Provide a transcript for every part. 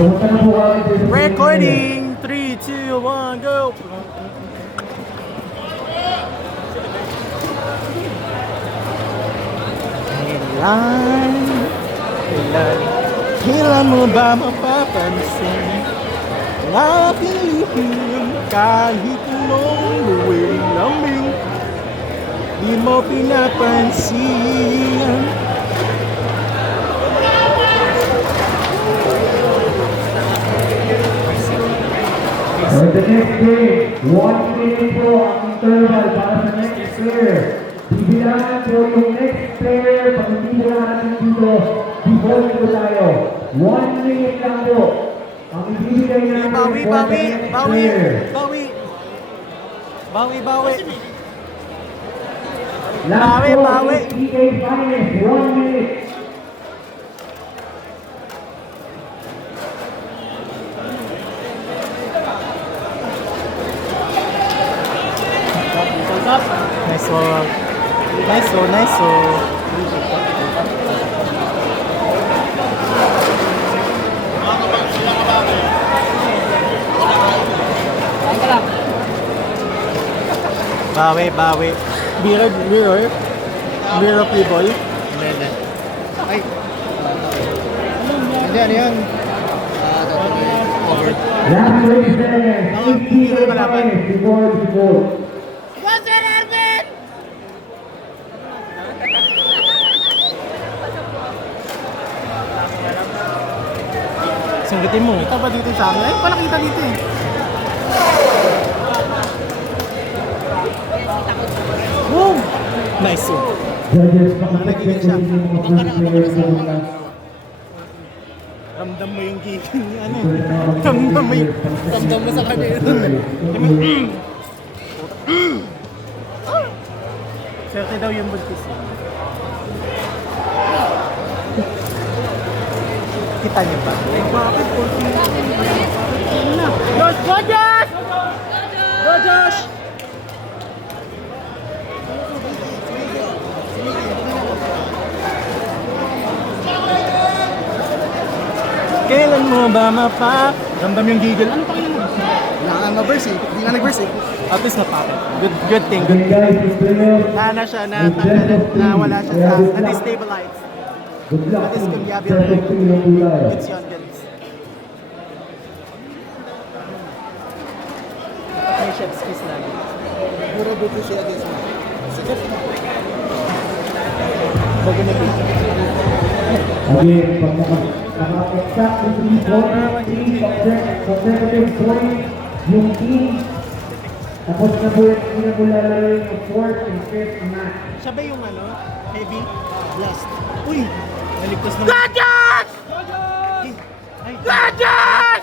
Recording! 3, 2, 1, go! Kailan mo ba mapapansin ang aking lihim kahit nung buwing lambing di mo pinapansin? For the next game, 1 minute po ang interval para sa next player. Bibilangan po yung next player pag hindi po natin dito, before po tayo. 1 minute lang po. Ang ibibigay natin for the next player. Bawi. Last po Bawi. is PK Finest, 1 minute. Nice. Bawi. Mirror people. Ay. Ano yan? Over. Last 30 seconds, is PK Finest before the vote. Sunggitin mo. Kita ba dito sa amin? Ay, pala kita dito eh. Woo! Nice. Judges, pakapagpapit po yung mga first player po muna. Ramdam mo yung gigil niya. Ramdam mo sa kanya. Swerte daw yung buntis. Kita niyo ba? Bakit po? Go Josh! Kailan mo ba ramdam yung gigil? Ano pa yun? Naka-verse eh. Hindi na nag-verse eh. At least napakit. Good thing. Okay guys, yung player, Na siya, wala siya sa, na-destabilize. good luck That is po. constabulary. Set of 3 lang po tayo. Gets yun. May chef's kiss lagi. Puro dito siya dito. Sige. Bago na dito. Again, pag naka-exact 3 consecutive points, yung team, tapos na po yung lalaro yung 4th and 5th match. Siya ba yung heavy blast? Uy! Naligtas naman. Gajas! Ay! Gajas!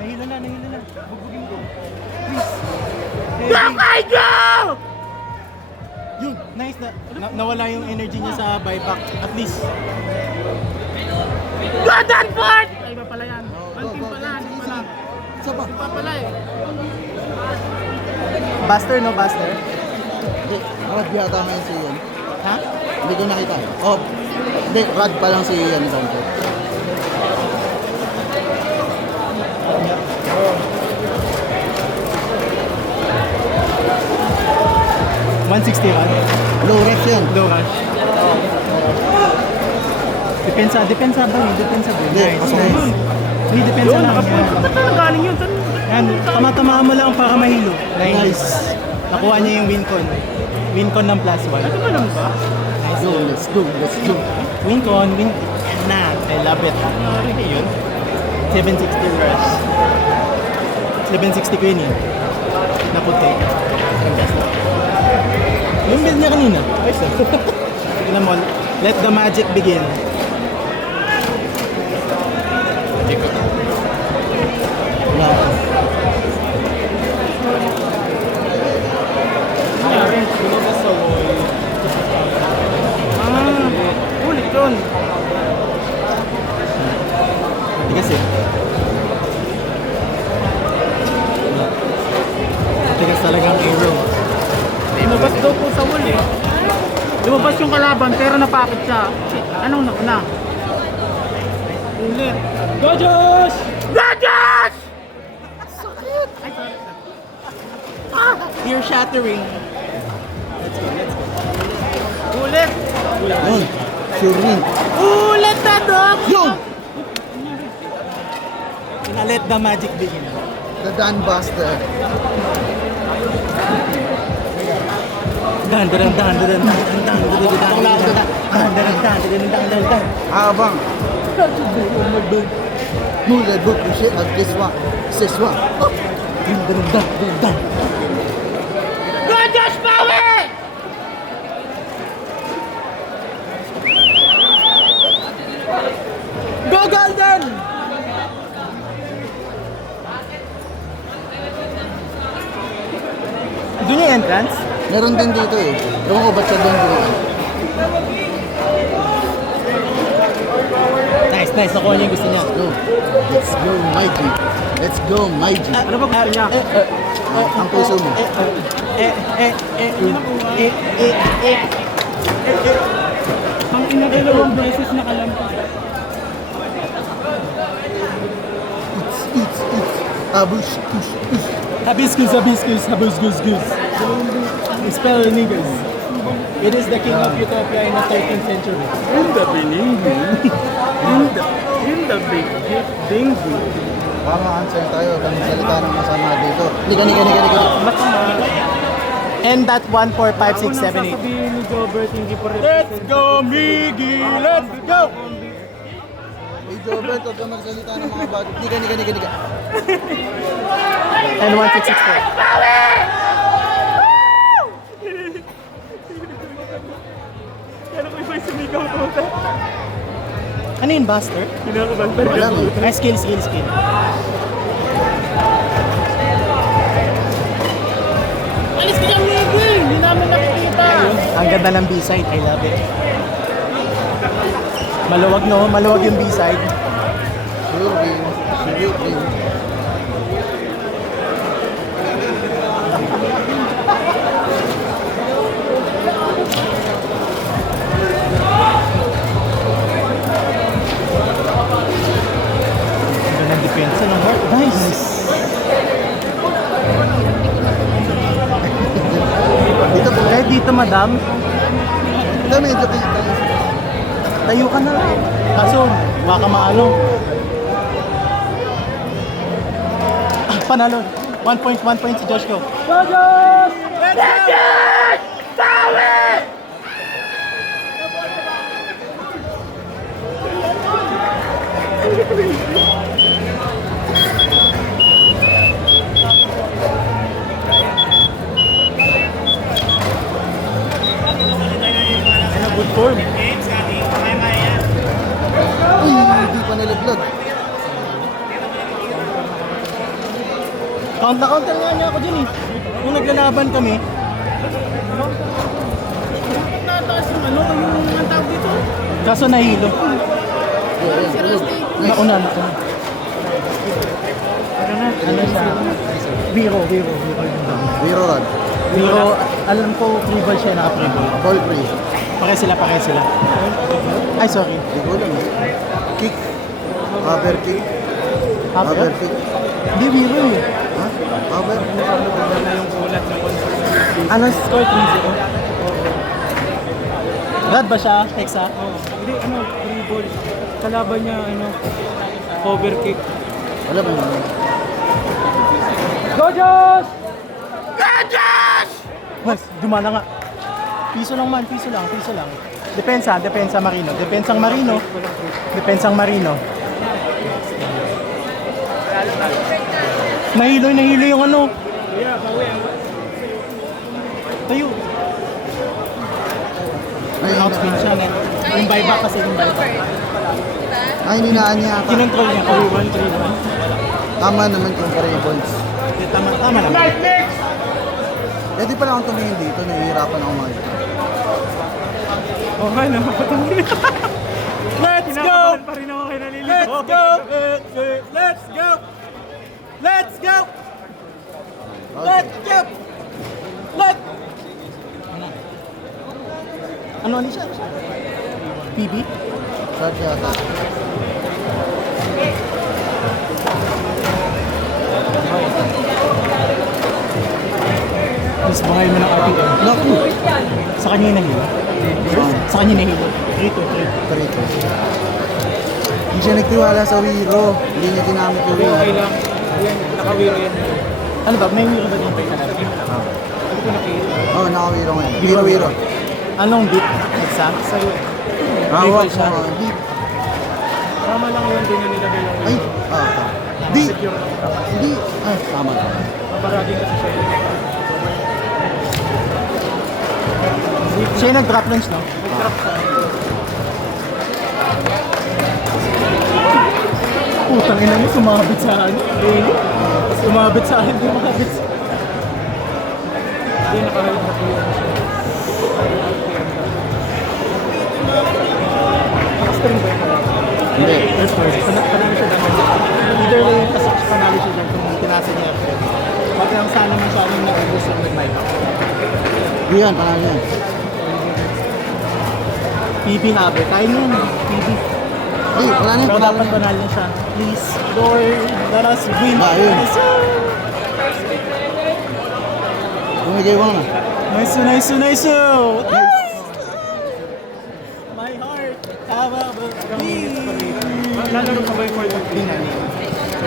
Nahilo na. Bubugin ko. Please. Bakay go! Yun, nice nawala yung energy niya sa buyback. At least. Danford! Ay, iba pala yan. Panting pala. Isa pa. Iba pala eh. Buster, no? Buster? Hindi. Rad yata ngayon si Ian. Ha? Hindi ko nakita. Oh. Hindi. Rad pa lang si Ian. Ito. 160 run. Low reps yan. Low rush. Depensa ba? Hindi. Nice. Hindi, depensa lang. Ba't na nagaling yun? Yan, tama-tamaan mo lang para mahilo. Nice. Nakuha niya yung wincon ng +1. Ano ba lang ba? Nice. Let's go. Wincon na. I love it. Yun. 760 rush. 760 ko yun eh. Naputi. Yung build niya kanina. Ayos na. Tignan mo. Let the magic begin. Wala. Ulit yun. Tigas eh. Tigas talagang arrow. Lumabas daw po sa wall eh. Lumabas yung kalaban pero napakit siya. Anong nakuna? ulit. Go, Josh! Ear shattering. Ulit! Yun. Sure rin. Ulit na, Doc! Yun! Let the magic begin. The Dan Buster. Dan dan dan dan dan dan dan dan dan. Habang. Mula book shit at this one. This one. Go, Josh Power! Go Golden! Doon yung entrance? Meron din dito eh. Ewan ko ba't siya doon dumaan. Nice, nice. Nakuha niya yung gusto niya. Go. Let's go, my G. Let's go, my G. Ano ba gusto niya? Ang puso mo. Ang inadalawang beses nakalampas. It's. Abush, push, push. Hibiscus, hibiscus, hibiscus, goose. Spell niggas. It is the king of Utopia in the 13th century. In the beginning. In the beginning. Parang answer tayo. Kami salita ng masama dito. Liga. And that 1, 4, 5, 6, 7, 8. Sabihin ni Jobert, hindi pa Let's go, Miggy! Let's go! Hey, Jobert, huwag ka magsalita ng mga bago. Liga. And 1, 6, 6, 4. Kaya ko iba yung sumigaw ko. Ano yun, Buster? Pinakabantar Wala mo. Ay, skill. Alis ka ng Miggy! Hindi namin nakikita. Ang ganda ng B-side. I love it. Maluwag, no? Maluwag yung B-side. Sure win. Ang ganda ng depensa ng Heart. Nice! Dito po. Kahit dito, madam, Medyo kita. tayo ka na. Kaso, baka maano. Panalo. 1 point si Josh Go. Go, Josh! Let's go! Power! Ano, good form. Hindi pa nalaglag. Counter nga niya ako dyan eh. Kung naglalaban kami, Nataas yung ano, yung tawag dito. kaso nahilo. Tulog. Nauna. Ano siya? Biro. Zero run. Biro, alam ko, free ball siya, naka-free ball. Ball free. Pare sila. Ay, sorry. Hindi ko lang. Kick. Cover kick. Cover Half kick. Hindi, biro eh. Ha? Cover? Yung ulat na Ano score? 3-0. Rad ba siya? Hexa? Hindi, ano, free ball. Kalaban niya, ano, cover kick. Wala ba naman? Go, Josh! Mas, dumana nga. Piso lang. Depensa Marino. Nahilo yung ano. Yeah, bawi. Tayo. Ay, Outspin siya. Yung buyback kasi yung buyback. Ay, hininaan niya ata. Kinontrol niya. 3-1. Tama naman yung variables. Tama naman. Eh, di pala akong tumingin dito. Nahihirapan ako makita. Oh, nga, napapatangin. Let's go! Kinakabahan pa rin ako kay nalilito. Let's go! Okay. Ano siya? PB? Start yata. Tapos bangay mo ng RPM. Naku! Sa kanya yung nahilo. Sa kanya yung nahilo. 3-2. Parito. Hindi siya nagtiwala sa Wiro. Hindi niya ginamit yung Okay, Wiro. okay lang. Ayan, nakawiro yan. Ano ba? May wheel ba dito? Hindi ko nakita. Oo, naka-Wiro ngayon. Wiro. Anong beat? Exact? Sa'yo. Hawak siya. mo. Di. Tama lang yun, din yung nilagay lang Ay! yun. Di! Secure lang dapat. Hindi! Ay, tama. Mabaragin kasi siya. Siya yung nag-drop launch, no? Nag-drop sa Putang ina mo, sumabit sa ano? Really? Sumabit sa akin, sumabit sa Hindi, nakahalap na po yun. Naka-string ba yun? Hindi. Panalo siya dahil. Either way, pasok siya, panalo siya dahil kung tinasa niya. Pag lang sana masyadong na-ubos lang nag-mic up. Di yan, panalo yan. PB Haber, kaya niya yun. PB. Ay, wala na yan, Pero panalo dapat yan. panalo niya siya. Please, Lord, let us win. Ayun. Yes, sir. Bumigay mo na. Nice, nice, nice. My heart, how about me? Lalaro pa ba yung 4-3 na?